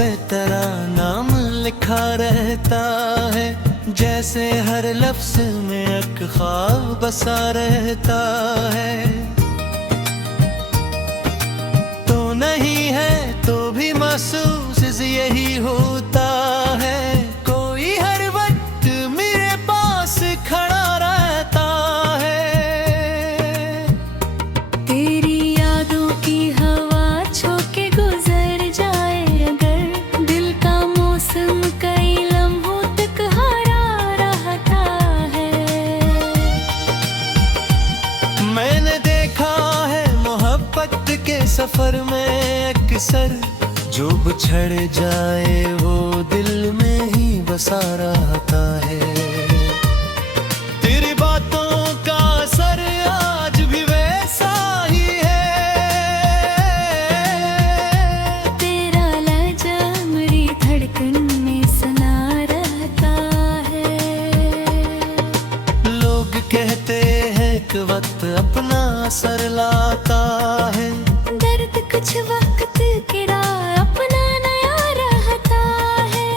पे तेरा नाम लिखा रहता है, जैसे हर लफ्ज में एक ख्वाब बसा रहता है। तो नहीं है तो भी महसूस यही होता है, कोई हर वक्त मेरे पास खड़ा रहता है। तेरी यादों की हवा छोके गुजर जाए अगर, दिल का मौसम कई लम्हों तक हरा रहता है। मैंने देखा है मोहब्बत के सफर में अक्सर, जो बिछड़ जाए वो दिल में ही बसा रहता है। तेरी बातों का असर आज भी वैसा ही है, तेरा लहजा मेरी धड़कन में सुना रहता है। लोग कहते हैं कि वक्त अपना असर लाता है, दर्द कुछ वक्त के राह अपना नया रहता है।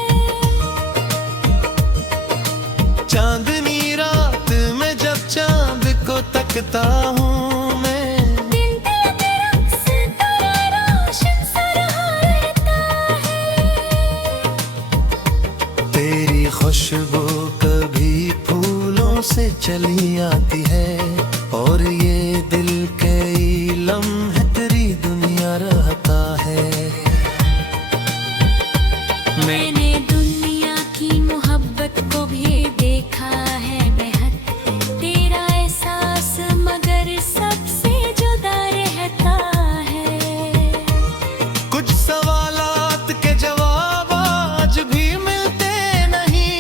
चांदनी रात में जब चांद को तकता हूँ मैं, दिन तेरा सितारा रोशन सा रहा रहता है। तेरी खुशबू कभी फूलों से चली आती है, और ये दिल कई लम्हे तेरी दुनिया रहता है। मैंने दुनिया की मोहब्बत को भी देखा है बेहद, तेरा एहसास मगर सबसे जुदा रहता है। कुछ सवालात के जवाब आज भी मिलते नहीं,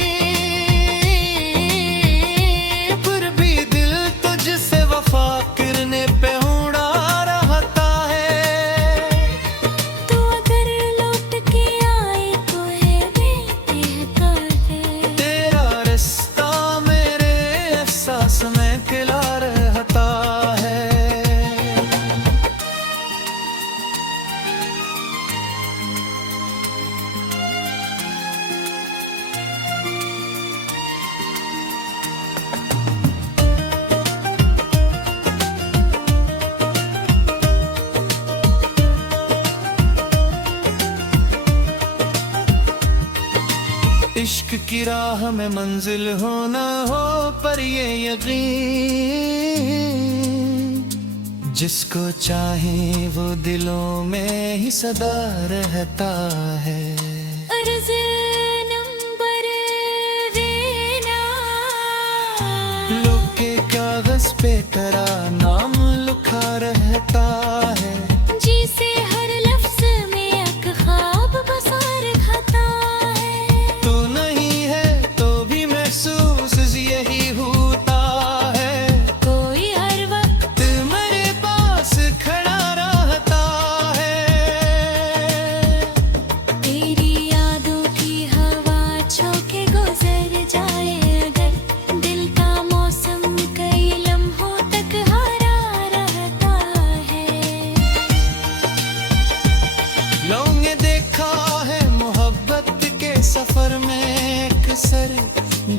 फिर भी दिल तुझसे वफा करने पे उड़ा रहता है। तू अगर लौट के आए तो है बेहतर है। तेरा रास्ता मेरे एहसास में खिला रहता है। इश्क की राह में मंजिल हो न हो, पर ये यकीन, जिसको चाहे वो दिलों में ही सदा रहता है। अर्ज़ नंबर देना, लोग के कागज पे तेरा नाम लिखा रहता है, जिसे हर लफ्ज में एक ख्वाब बसा रखता है। तू नहीं है तो भी महसूस यही होता है, कोई हर वक्त मेरे पास खड़ा रहता है। तेरी यादों की हवा छोके गुजर जाए अगर, दिल का मौसम कई लम्हों तक हरा रहता है। लोगों ने देखा है मोहब्बत के सफर में अक्सर,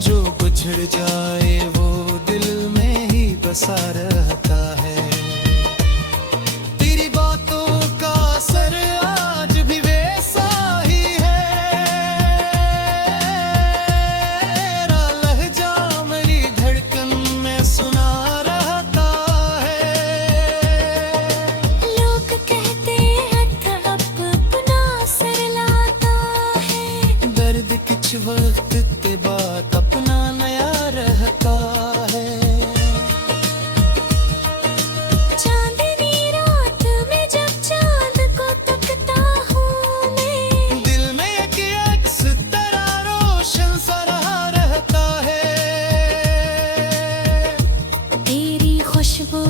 जो बिछड़ जाए वो दिल में ही बसा रहता है। तेरी बातों का असर आज भी वैसा ही है, तेरा लहजा मेरी धड़कन में सुना रहता है। लोग कहते हैं अब अपना असर लाता है, दर्द कुछ वक्त के बाद अपना नया रहता है। चांदनी रात में जब चांद को तकता हूँ मैं, दिल में एक अक्स तेरा रोशन सा रहा रहता है। तेरी खुशबू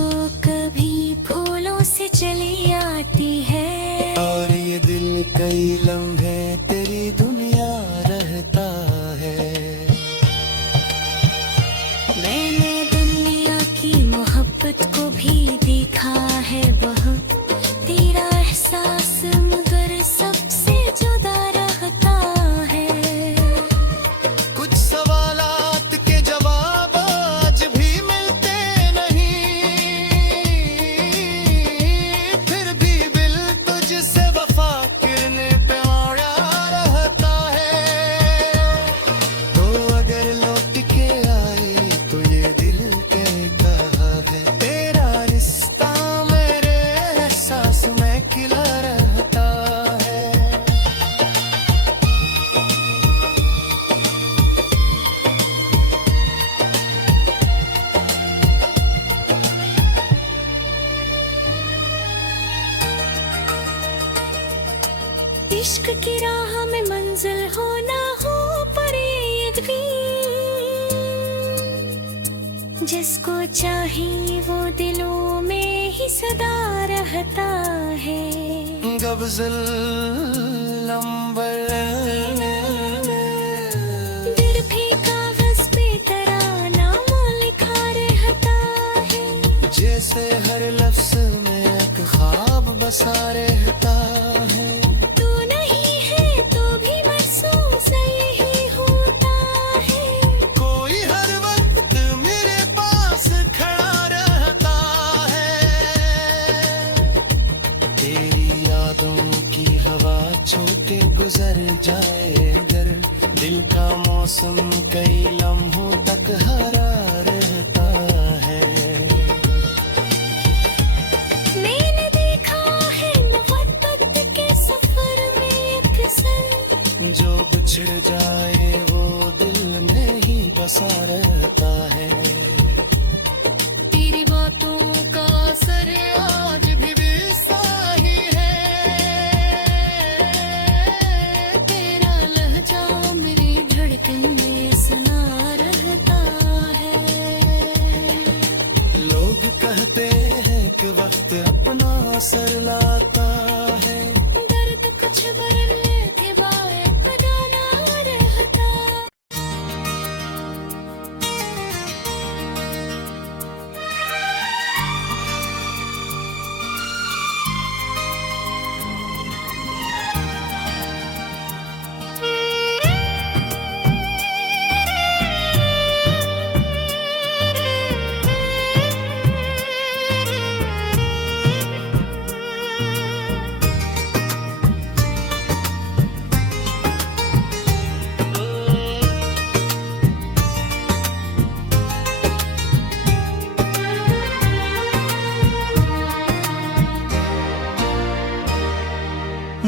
कभी फूलों से चली आती है, और ये दिल कई लम्हे तेरी दुनिया रहता है। मैंने दुनिया की मोहब्बत को भी देखा है बहुत, तेरा एहसास मगर सबसे जुदा रहा। जिसको चाहे वो दिलों में ही सदा रहता है। गबज़ल अंबर दिल भी कागज पे तराना लिखा रहता है। जैसे हर लफ्ज़ में एक ख्वाब बसा रहता है। तू नहीं है तो भी महसूस यही होता है। कोई हर वक्त मेरे पास खड़ा रहता है। तेरी यादों की हवा छोटे गुजर जाए अगर, दिल का मौसम कई लम्हों तक हरा रहता है। मैंने देखा है मोहब्बत के सफर में अक्सर, जो बिछड़ जाए वो दिल में ही बसा रहता है। तेरी बातों का असर आज भी वैसा ही है। तेरा लहजा मेरी धड़कन में सुना रहता है। लोग कहते हैं कि वक्त अपना असर लाता है। दर्द कुछ बदलने के बाद बदलना रहता।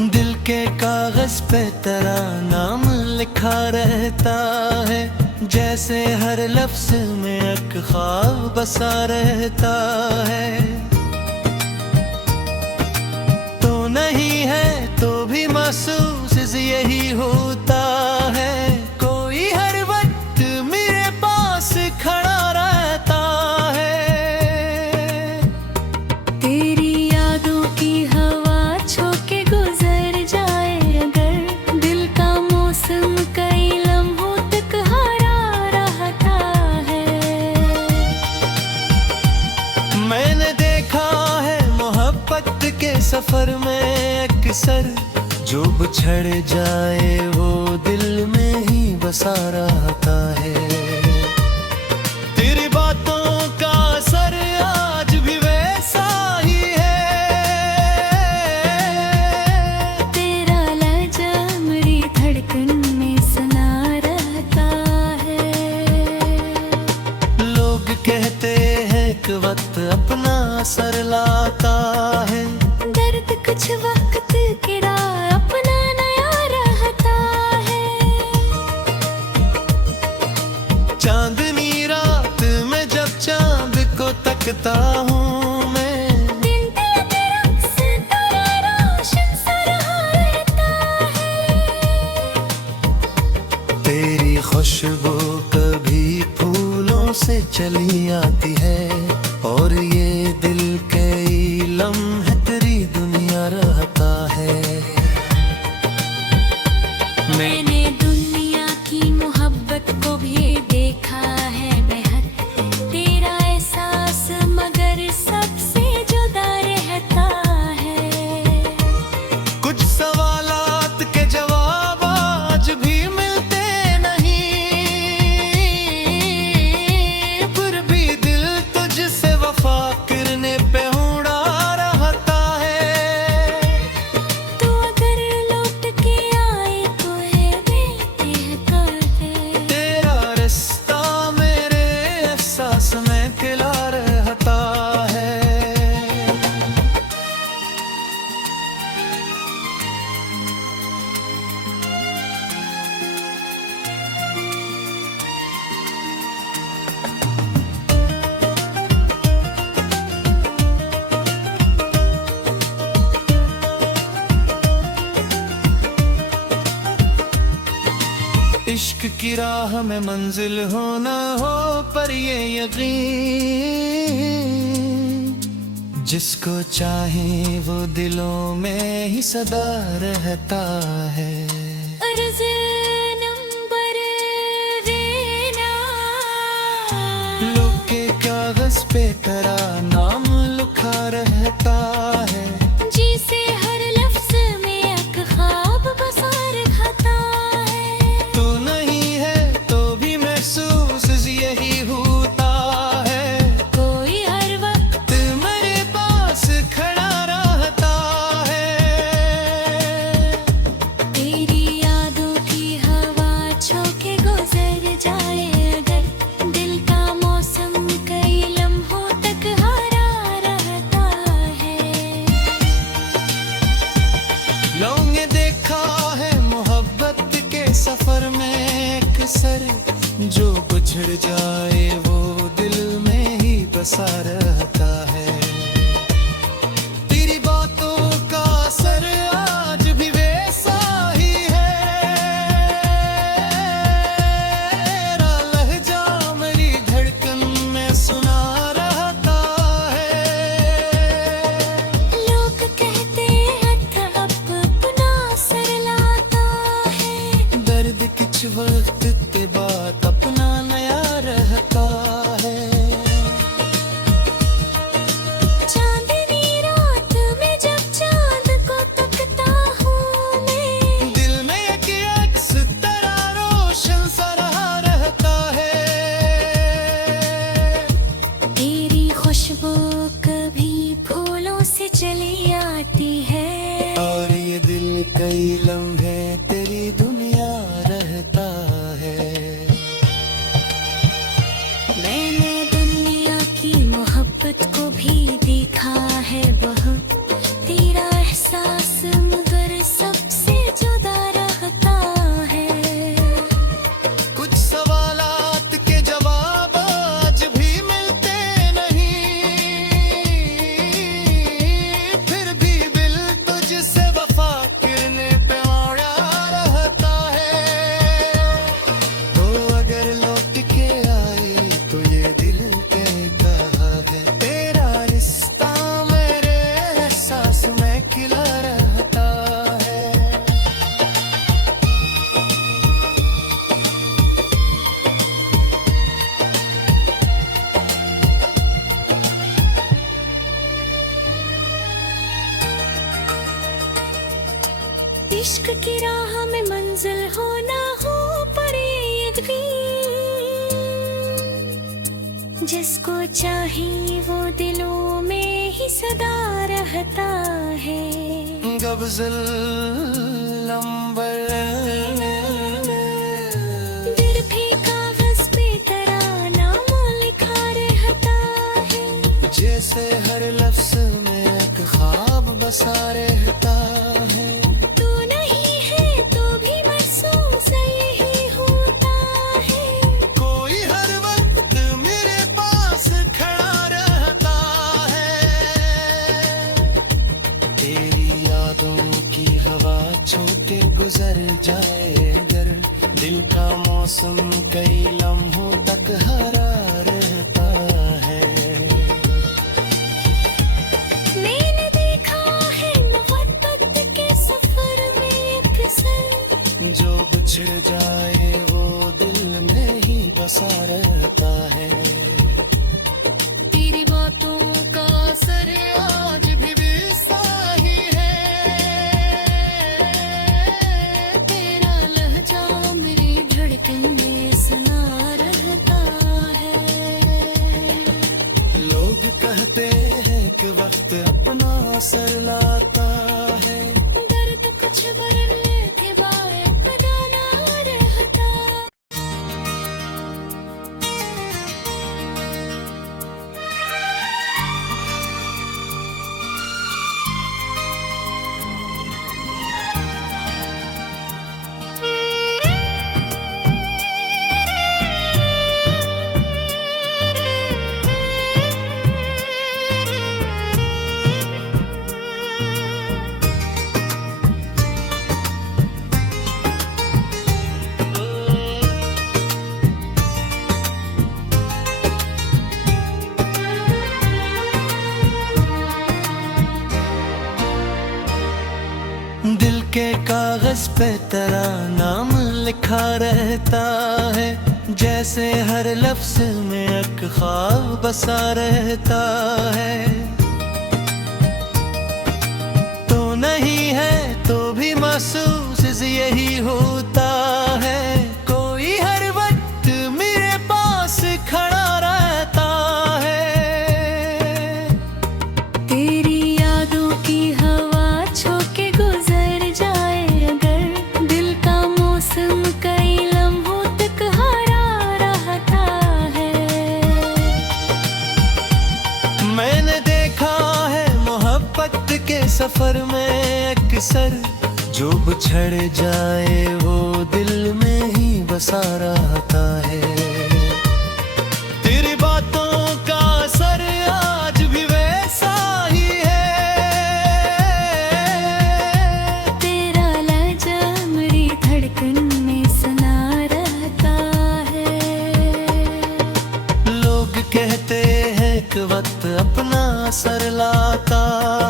दिल के कागज पे तेरा नाम लिखा रहता है। जैसे हर लफ्ज में एक ख्वाब बसा रहता है। तो नहीं है तो भी महसूस यही होता है। कोई हर वक्त मेरे पास खड़ा रहता है। तेरी यादों की हवा छोके गुजर जाए अगर, दिल का मौसम कई लम्हों तक हरा रहता है। मैंने देखा है मोहब्बत के सफर में अक्सर, जो बिछड़ जाए वो दिल में ही बसा रहता है। तेरी बातों का असर आज भी वैसा ही है। तेरा लहजा मेरी धड़कन में सुना रहता है। लोग कहते हैं कि वक्त अपना असर लाता है। दर्द कुछ वक्त के राह अपना नया रहता है। चांदनी रात में जब चांद को तकता हूँ मैं, दिन तेरा सितारा रोशन सा रहा रहता है। तेरी खुशबू कभी फूलों से चली आती है। और ये दिल कई लम्हे तेरी दुनिया रहता है। मैंने दुनिया की मोहब्बत को भी देखा है बेहद। तेरा एहसास मगर सबसे जुदा रहता है। कुछ सवालात के जवाब आज भी मिलते नहीं, फिर भी दिल तुझसे वफा के की राह में मंजिल हो ना हो पर ये यकीन, जिसको चाहे वो दिलों में ही सदा रहता है। अर्ज़ नंबर देना, लोग के कागज पे तेरा नाम लिखा रहता है। जिसे हर लफ्ज़ में एक ख्वाब बसार खाता है। तू नहीं है तो भी महसूस यही होता है। कोई हर वक्त मेरे पास खड़ा रहता है। तेरी यादों की हवा छूके गुजर जाए अगर, दिल का मौसम कई लम्हों तक हरा रहता है। लोगों ने देखा है मोहब्बत के सफर में अक्सर, जो गुजर जाए वो दिल में ही बसा रहता है। तेरी बातों का असर आज भी वैसा ही है। तेरा लहजा मेरी धड़कन में सुना रहता है। लोग कहते हथ अपना सर लाता है। दर्द कुछ वक्त के बाद अपना नया रहता है। चांदनी रात में जब चांद को तकता हूँ मैं, दिल में एक अक्स तेरा रोशन सा रहा रहता है। तेरी खुशबू कभी फूलों से चली आती है। और ये दिल कई लम्हे तेरी दुनिया रहता है। मैंने दुनिया की मोहब्बत को भी देखा है बहुत, तेरा एहसास मगर सबसे जुदा रहता है। कुछ सवालात के जवाब आज भी मिलते नहीं, फिर भी दिल तुझसे वफा करने पे अड़ा रहता है। तो अगर लौट के आए तो ये दिल कहता है, तेरा रिश्ता मेरे एहसास में खिला रहता है। इश्क की राह में मंजिल हो ना हो पर ये यकीन, जिसको चाहे वो दिलों में ही सदा रहता है। गब्ज़ल लंबर दिल भी कागज पे तेरा नाम लिखा रहता है। जैसे हर लफ्ज़ में एक ख्वाब बसा रहता है। तू नहीं है तो भी महसूस यही होता है। कोई हर वक्त मेरे पास खड़ा रहता है। तेरी यादों की हवा छूके गुजर जाए अगर, दिल का मौसम कई लम्हों तक हरा रहता है। मैंने देखा है मोहब्बत के सफर में अक्सर, जो बिछड़ जाए वो दिल में ही बसा रहता है। तेरी बातों का असर आज भी वैसा ही है। तेरा लहजा मेरी धड़कन में सुना रहता है। लोग कहते हैं कि वक्त अपना असर लाता है। दर्द कुछ बदलने के बाद बदलना रहता। पे तेरा नाम लिखा रहता है, जैसे हर लफ्ज में एक ख्वाब बसा रहता है। तो नहीं है तो भी महसूस यही होता है, कोई हर वक्त मेरे पास खड़ा रहता है। तेरी यादों की हवा छोके गुजर जाए अगर, दिल का मौसम कई लम्हों तक हरा रहता है। मैंने देखा है मोहब्बत के सफर में अक्सर, जो बिछड़ जाए वो दिल में ही बसा रहता है। तेरी बातों का असर आज भी वैसा ही है, तेरा लहजा मेरी धड़कन में सुना रहता है। लोग कहते हैं कि वक्त अपना असर लाता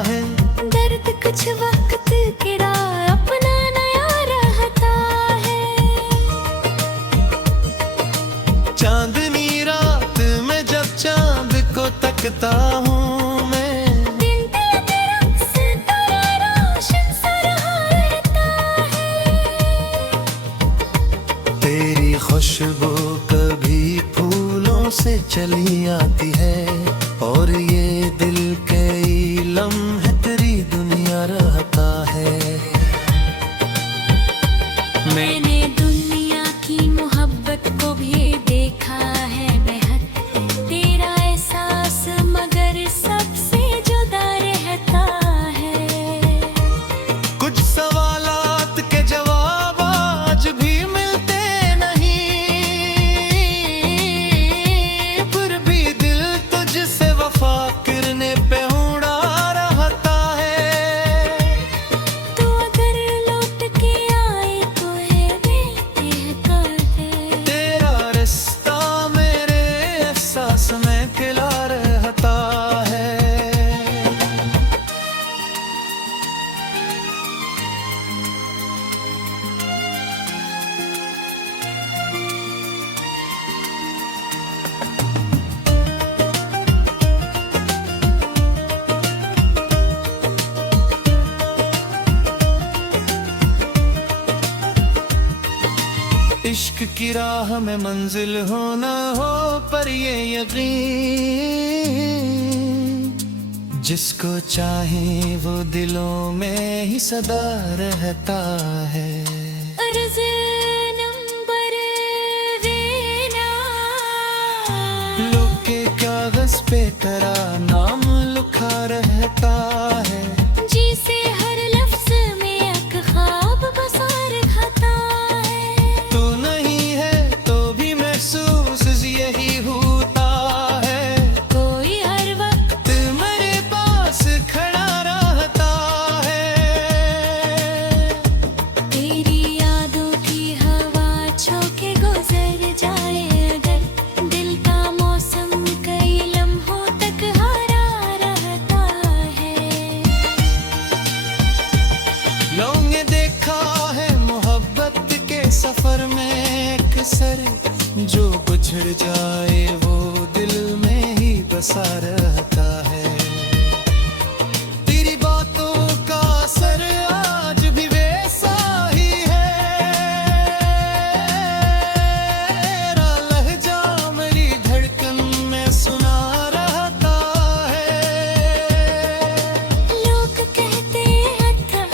है, दर्द कुछ वक्त के राह अपना नया रहता है। चांदनी रात में जब चांद को तकता हूँ मैं, दिन दिल तेरा सितारा रोशन सा रहता है। तेरी खुशबू कभी फूलों से चली आती है, और ये दिल कई लम्हे तेरी दुनिया रहता है। मैंने दुनिया की मोहब्बत को भी देखा है बेहद, तेरा एहसास मगर सबसे जुदा रहता है। कुछ सवालात के जवाब आज भी मिलते नहीं, फिर भी दिल तुझसे वफा करने पे उड़ा रहता है। तू अगर लौट के आए तो है बेहतर है। तेरा रिश्ता मेरे एहसास में खिला रहता है। इश्क की राह में मंजिल हो न हो, पर ये यकीन जिसको चाहे वो दिलों में ही सदा रहता है। अर्ज़ नंबर देना, लोग के कागज पे तेरा नाम लिखा रहता है, जिसे हर लफ्ज में एक ख्वाब बसा रहता है। तू नहीं है तो भी महसूस यही होता है, कोई हर वक्त मेरे पास खड़ा रहता है। तेरी यादों की हवा छोके गुजर जाए अगर, दिल का मौसम कई लम्हों तक हरा रहता है। लोगों ने देखा है मोहब्बत के सफर में अक्सर, जो बिछड़ जाए वो दिल में ही बसा रहता है। तेरी बातों का असर आज भी वैसा ही है, तेरा लहजा मेरी धड़कन में सुना रहता है। लोग कहते हैं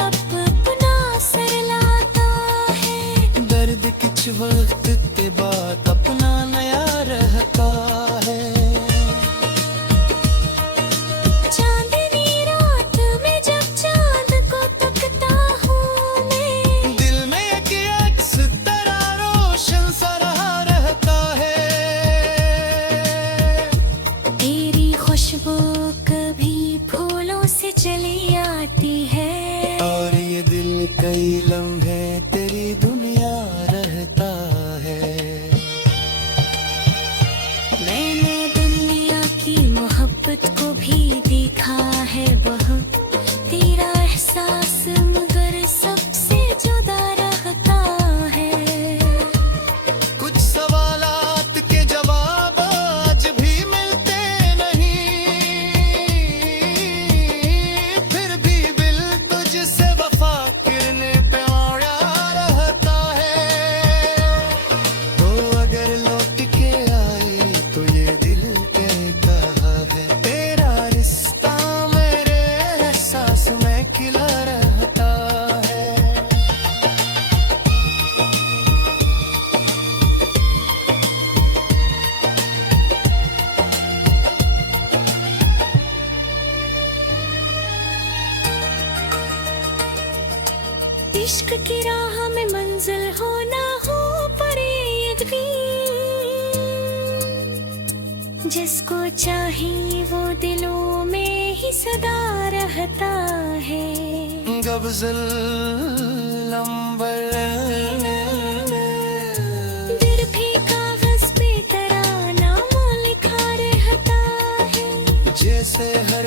अपना असर लाता है, दर्द कुछ वक्त के बाद अपना नया रहता है। इश्क की राह में मंजिल हो ना हो पर ये यकीन, जिसको चाहिए वो दिलों में ही सदा रहता है। गबज़ल अंबर दिल भी कागज पे तराना लिखा रहता है। जैसे हर